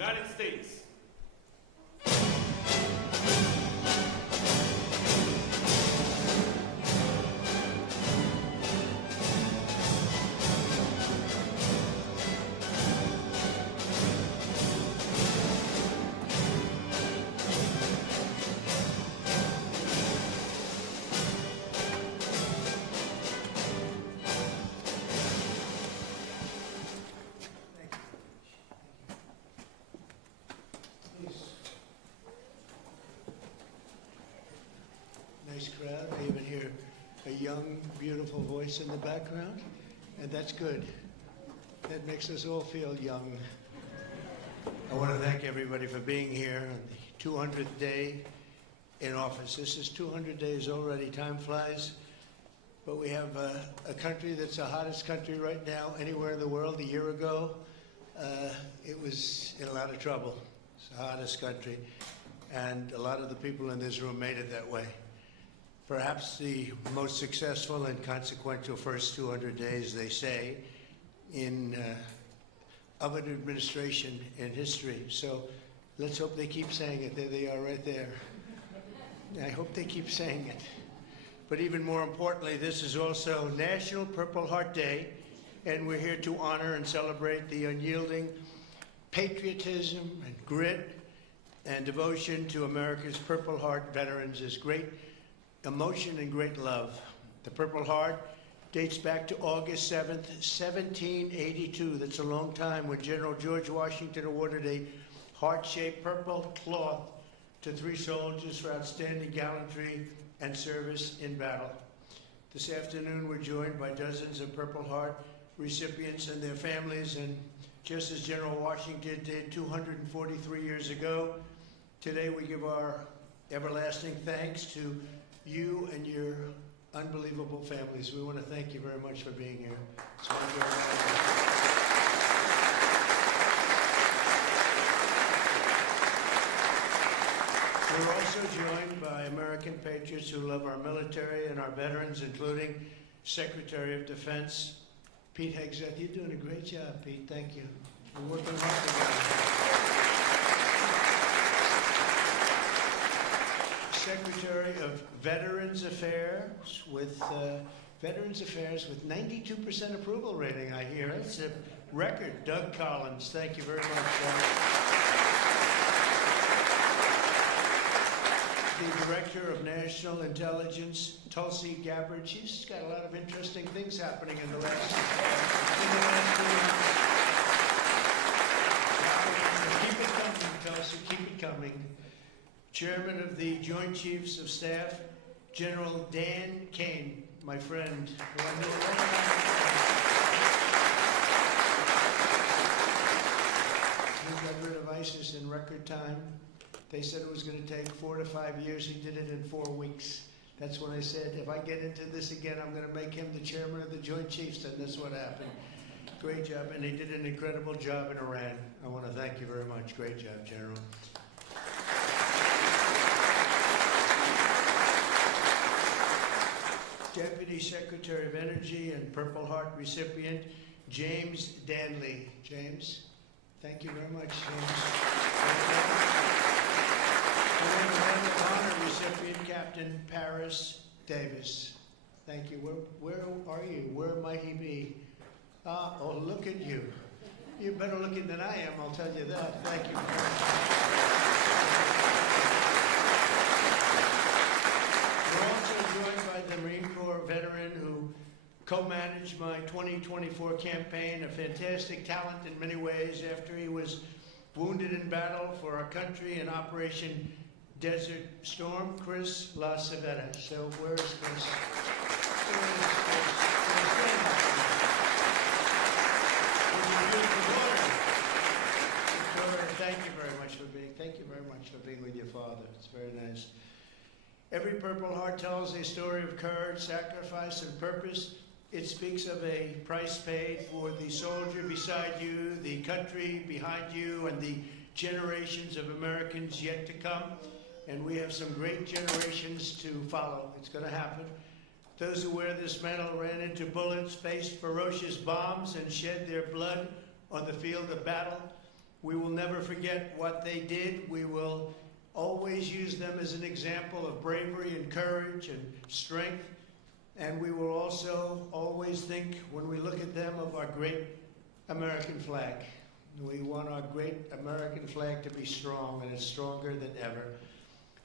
United States. Nice crowd. I even hear a young, beautiful voice in the background, and that's good. That makes us all feel young. I want to thank everybody for being here on the 200th day in office. This is 200 days already. Time flies. But we have a country that's the hottest country right now anywhere in the world. A year ago, it was in a lot of trouble. It's the hottest country. And a lot of the people in this room made it that way. Perhaps the most successful and consequential first 200 days, they say, of an administration in history. So let's hope they keep saying it. There they are right there. I hope they keep saying it. But even more importantly, this is also National Purple Heart Day, and we're here to honor and celebrate the unyielding patriotism and grit and devotion to America's Purple Heart veterans. Is great emotion and great love. The Purple Heart dates back to August 7th, 1782. That's a long time, when General George Washington awarded a heart-shaped purple cloth to 3 soldiers for outstanding gallantry and service in battle. This afternoon, we're joined by dozens of Purple Heart recipients and their families, and just as General Washington did 243 years ago, today we give our everlasting thanks to you and your unbelievable families. We want to thank you very much for being here. So we're also joined by American patriots who love our military and our veterans, including Secretary of Defense Pete Hegseth. You're doing a great job, Pete. Thank you. We're working hard together. Secretary of Veterans Affairs with 92% approval rating, I hear. It's a record. Doug Collins, thank you very much, Doug. The Director of National Intelligence, Tulsi Gabbard. She's got a lot of interesting things happening in the last year. Keep it coming, Tulsi, keep it coming. Chairman of the Joint Chiefs of Staff, General Dan Kane, my friend. He got rid of ISIS in record time. They said it was going to take 4 to 5 years. He did it in 4 weeks. That's when I said, if I get into this again, I'm going to make him the chairman of the Joint Chiefs, and that's what happened. Great job, and he did an incredible job in Iran. I want to thank you very much. Great job, General. Deputy Secretary of Energy and Purple Heart recipient, James Danley. James, thank you very much, James. And then the honor recipient, Captain Paris Davis. Thank you. Where are you? Where might he be? Oh, look at you. You're better looking than I am, I'll tell you that. Thank you very much. We're also joined by the Marine Corps veteran who co-managed my 2024 campaign, a fantastic talent in many ways after he was wounded in battle for our country in Operation Desert Storm, Chris La Civetta. So where is Chris? Thank you very much for being with your father. It's very nice. Every Purple Heart tells a story of courage, sacrifice, and purpose. It speaks of a price paid for the soldier beside you, the country behind you, and the generations of Americans yet to come. And we have some great generations to follow. It's going to happen. Those who wear this medal ran into bullets, faced ferocious bombs, and shed their blood on the field of battle. We will never forget what they did. We will always use them as an example of bravery and courage and strength. And we will also always think, when we look at them, of our great American flag. We want our great American flag to be strong, and it's stronger than ever.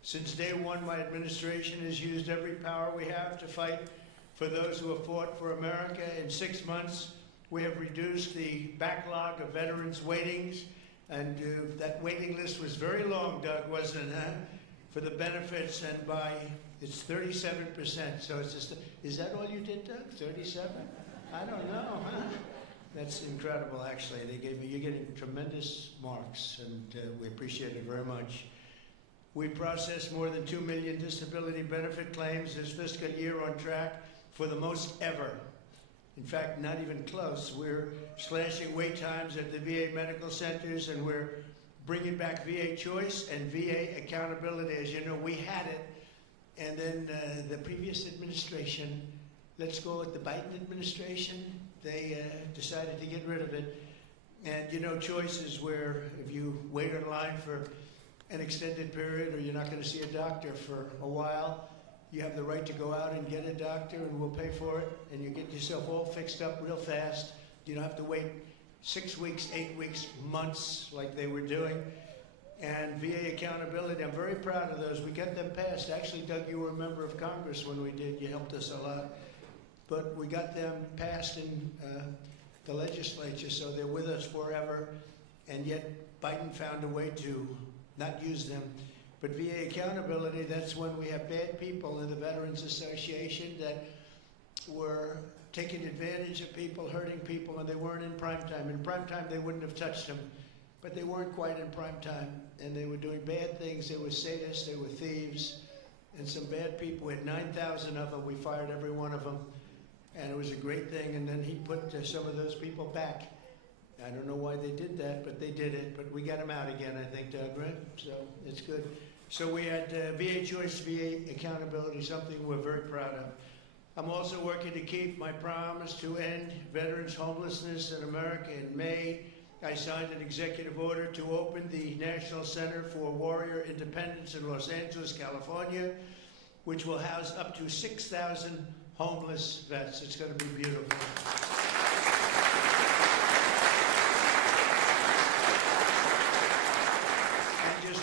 Since day one, my administration has used every power we have to fight for those who have fought for America. In 6 months, we have reduced the backlog of veterans' waitings, and that waiting list was very long, Doug, wasn't it, huh? For the benefits, and it's 37%. So it's just, is that all you did, Doug? 37? I don't know, huh? That's incredible, actually. You're getting tremendous marks, and we appreciate it very much. We processed more than 2 million disability benefit claims this fiscal year, on track for the most ever. In fact, not even close. We're slashing wait times at the VA medical centers, and we're bringing back VA choice and VA accountability. As you know, we had it, and then the previous administration, let's go with the Biden administration, they decided to get rid of it. And you know, choice is where if you wait in line for an extended period, or you're not going to see a doctor for a while, you have the right to go out and get a doctor, and we'll pay for it, and you get yourself all fixed up real fast. You don't have to wait 6 weeks, 8 weeks, months like they were doing. And VA accountability, I'm very proud of those. We got them passed. Actually, Doug, you were a member of Congress when we did. You helped us a lot. But we got them passed in the legislature, so they're with us forever. And yet Biden found a way to not use them. But VA accountability, that's when we have bad people in the Veterans Association that were taking advantage of people, hurting people, and they weren't in prime time. In prime time, they wouldn't have touched them, but they weren't quite in prime time, and they were doing bad things. They were sadists, they were thieves, and some bad people. We had 9,000 of them. We fired every one of them, and it was a great thing. And then he put some of those people back. I don't know why they did that, but they did it. But we got them out again, I think, Doug, right? So it's good. So we had VA choice, VA accountability, something we're very proud of. I'm also working to keep my promise to end veterans' homelessness in America. In May, I signed an executive order to open the National Center for Warrior Independence in Los Angeles, California, which will house up to 6,000 homeless vets. It's going to be beautiful.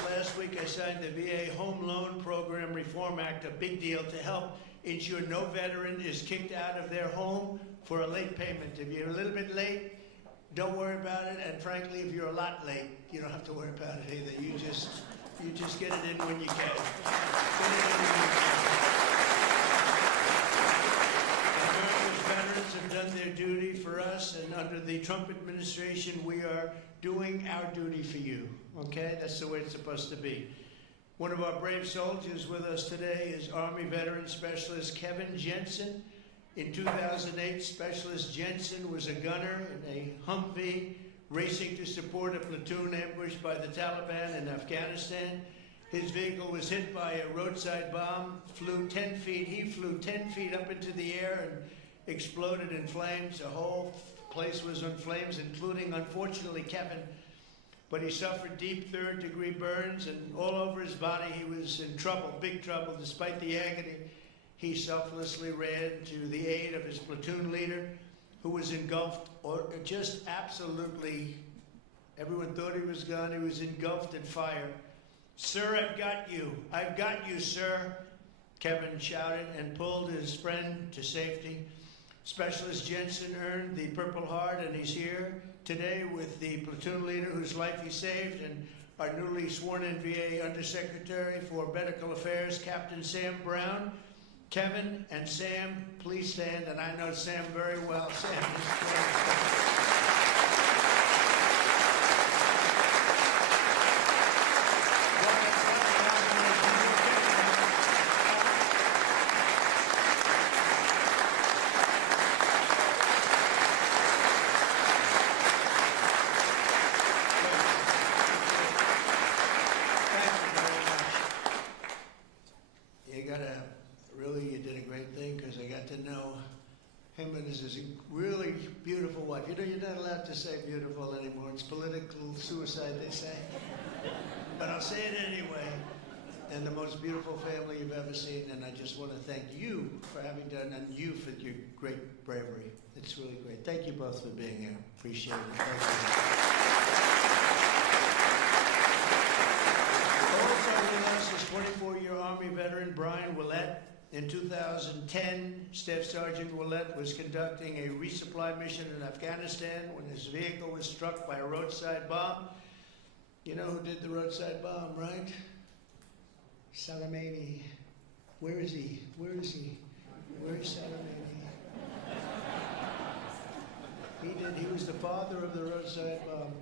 Last week I signed the VA Home Loan Program Reform Act, a big deal to help ensure no veteran is kicked out of their home for a late payment. If you're a little bit late, don't worry about it. And frankly, if you're a lot late, you don't have to worry about it either. You just get it in when you can. America's veterans have done their duty for us, and under the Trump administration, we are doing our duty for you. Okay? That's the way it's supposed to be. One of our brave soldiers with us today is Army Veteran Specialist Kevin Jensen. In 2008, Specialist Jensen was a gunner in a Humvee racing to support a platoon ambushed by the Taliban in Afghanistan. His vehicle was hit by a roadside bomb, flew 10 feet. He flew 10 feet up into the air and exploded in flames. The whole place was in flames, including, unfortunately, Kevin. But he suffered deep third-degree burns, and all over his body he was in trouble, big trouble. Despite the agony, he selflessly ran to the aid of his platoon leader, who was engulfed, or just absolutely, everyone thought he was gone. He was engulfed in fire. "Sir, I've got you. I've got you, sir," Kevin shouted and pulled his friend to safety. Specialist Jensen earned the Purple Heart, and he's here today with the platoon leader whose life he saved, and our newly sworn-in VA Undersecretary for Medical Affairs, Captain Sam Brown. Kevin and Sam, please stand, and I know Sam very well. Sam is him and his really beautiful wife. You know, you're not allowed to say beautiful anymore. It's political suicide, they say. But I'll say it anyway. And the most beautiful family you've ever seen, and I just want to thank you for having done, and you for your great bravery. It's really great. Thank you both for being here. Appreciate it. Thank you. Also with us is 24-year Army veteran Brian Willett. In 2010, Staff Sergeant Willett was conducting a resupply mission in Afghanistan when his vehicle was struck by a roadside bomb. You know who did the roadside bomb, right? Salamani. Where is he? Where is he? Where is Salamani? He did. He was the father of the roadside bomb.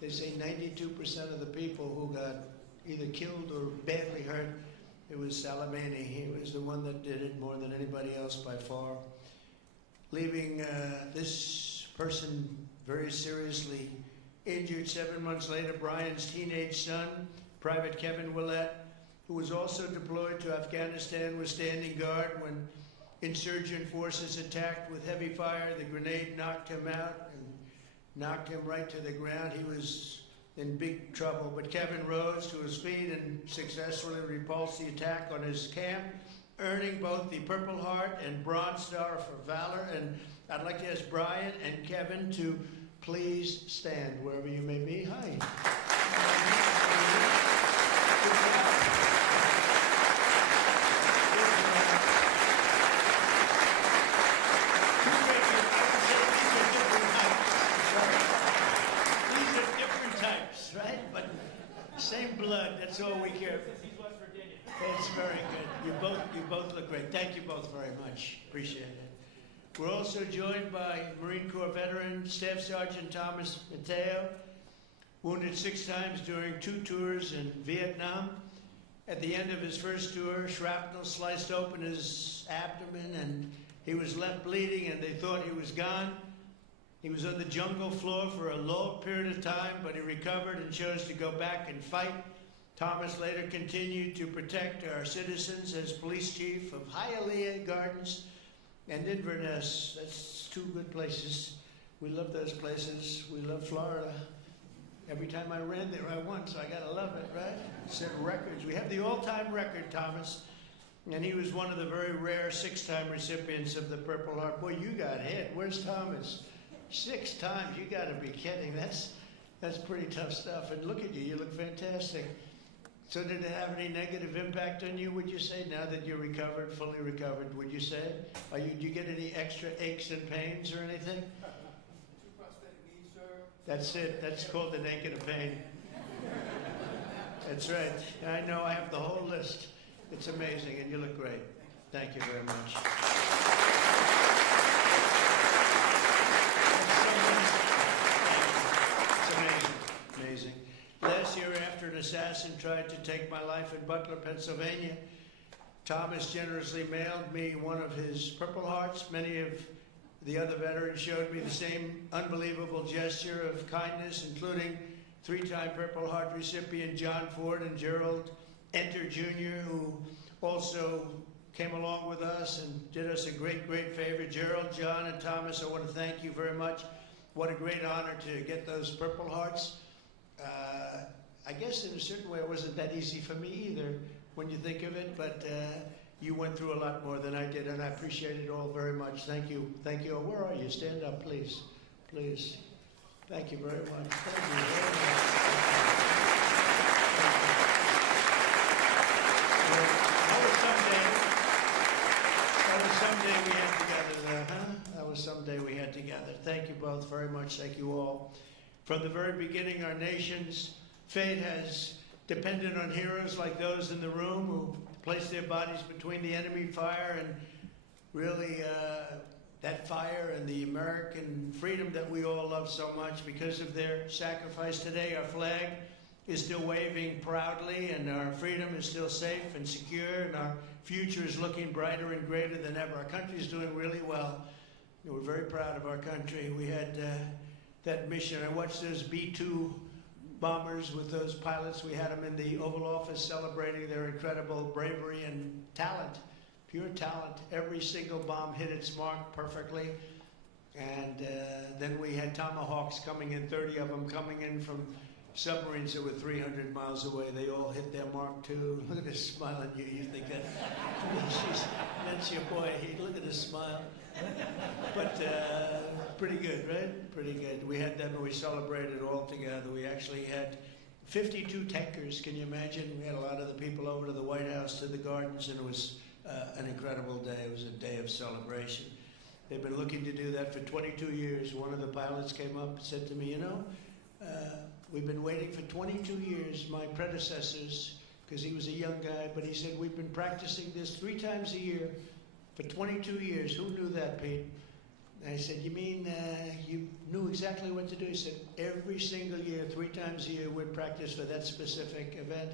They say 92% of the people who got either killed or badly hurt, it was Salamani. He was the one that did it more than anybody else by far. Leaving this person very seriously injured 7 months later, Brian's teenage son, Private Kevin Willett, who was also deployed to Afghanistan, was standing guard when insurgent forces attacked with heavy fire. The grenade knocked him out and knocked him right to the ground. He was in big trouble, but Kevin rose to his feet and successfully repulsed the attack on his camp, earning both the Purple Heart and Bronze Star for valor. And I'd like to ask Brian and Kevin to please stand wherever you may be. Hi. Right? But same blood, that's all we care for. He's West Virginia. That's very good. You both look great. Thank you both very much. Appreciate it. We're also joined by Marine Corps veteran Staff Sergeant Thomas Mateo, wounded 6 times during 2 tours in Vietnam. At the end of his first tour, shrapnel sliced open his abdomen and he was left bleeding and they thought he was gone. He was on the jungle floor for a long period of time, but he recovered and chose to go back and fight. Thomas later continued to protect our citizens as police chief of Hialeah Gardens and Inverness. That's 2 good places. We love those places. We love Florida. Every time I ran there, I won, so I gotta love it, right? Set records. We have the all-time record, Thomas, and he was one of the very rare 6-time recipients of the Purple Heart. Boy, you got hit. Where's Thomas? 6 times, you gotta be kidding. That's pretty tough stuff. And look at you, you look fantastic. So did it have any negative impact on you, would you say, now that you're recovered, fully recovered, would you say? Do you get any extra aches and pains or anything? 2 prosthetic knees, sir. That's it, that's called an ache and a pain. That's right, I know, I have the whole list. It's amazing, and you look great. Thank you very much. Amazing. Last year, after an assassin tried to take my life in Butler, Pennsylvania, Thomas generously mailed me one of his Purple Hearts. Many of the other veterans showed me the same unbelievable gesture of kindness, including 3-time Purple Heart recipient John Ford and Gerald Enter Jr., who also came along with us and did us a great, great favor. Gerald, John, and Thomas, I want to thank you very mumuch. What a great honor to get those Purple Hearts. I guess in a certain way it wasn't that easy for me either when you think of it, but you went through a lot more than I did, and I appreciate it all very much. Thank you. Thank you. Where are you? Stand up, please. Please. Thank you very much. Thank you very much. That was someday we had together there, huh? That was someday we had together. Thank you both very much. Thank you all. From the very beginning, our nation's fate has depended on heroes like those in the room who placed their bodies between the enemy fire and really that fire and the American freedom that we all love so much. Because of their sacrifice today, our flag is still waving proudly and our freedom is still safe and secure and our future is looking brighter and greater than ever. Our country is doing really well. We're very proud of our country. We had that mission. I watched those B-2 bombers with those pilots. We had them in the Oval Office celebrating their incredible bravery and talent, pure talent. Every single bomb hit its mark perfectly. And then we had Tomahawks coming in, 30 of them coming in from submarines that were 300 miles away. They all hit their mark too. Look at his smile on you. You think that that's your boy. Look at his smile. But pretty good, right? Pretty good. We had them and we celebrated all together. We actually had 52 tankers. Can you imagine? We had a lot of the people over to the White House, to the gardens, and it was an incredible day. It was a day of celebration. They've been looking to do that for 22 years. One of the pilots came up and said to me, you know, we've been waiting for 22 years, my predecessors, because he was a young guy, but he said, we've been practicing this 3 times a year for 22 years. Who knew that, Pete? And I said, you mean you knew exactly what to do? He said, every single year, 3 times a year, we'd practice for that specific event,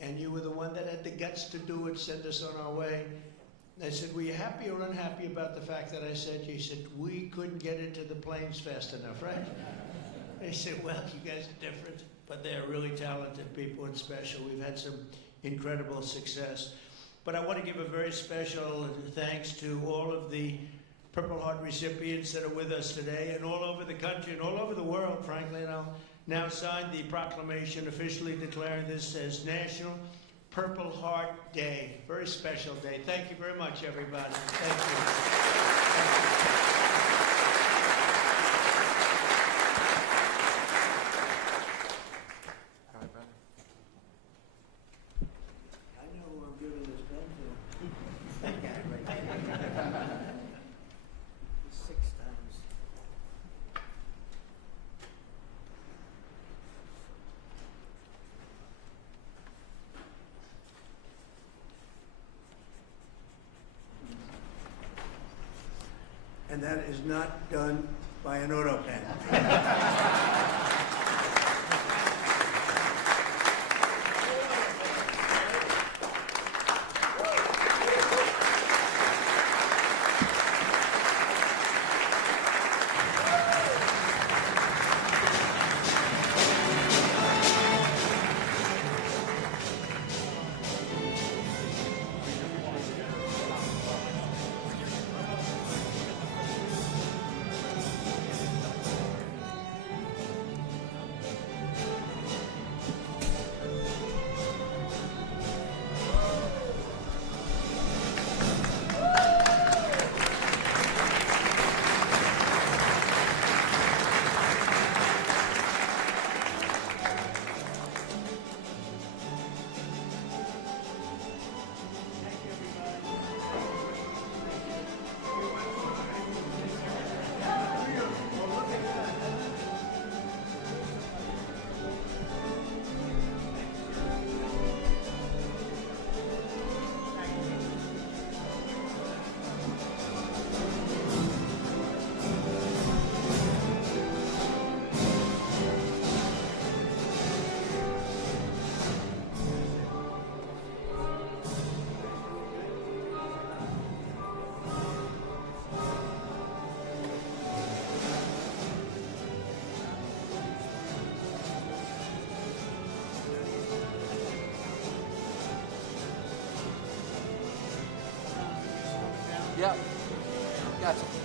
and you were the one that had the guts to do it, send us on our way. I said, were you happy or unhappy about the fact that I said, he said, we couldn't get into the planes fast enough, right? I said, well, you guys are different, but they're really talented people and special. We've had some incredible success. But I want to give a very special thanks to all of the Purple Heart recipients that are with us today and all over the country and all over the world, frankly. And I'll now sign the proclamation officially declaring this as National Purple Heart Day. Very special day. Thank you very much, everybody. Thank you. All right, brother. I know who I'm giving this pen to. That guy right there. 6 times. And that is not done by an auto pen. Yeah. Gotcha.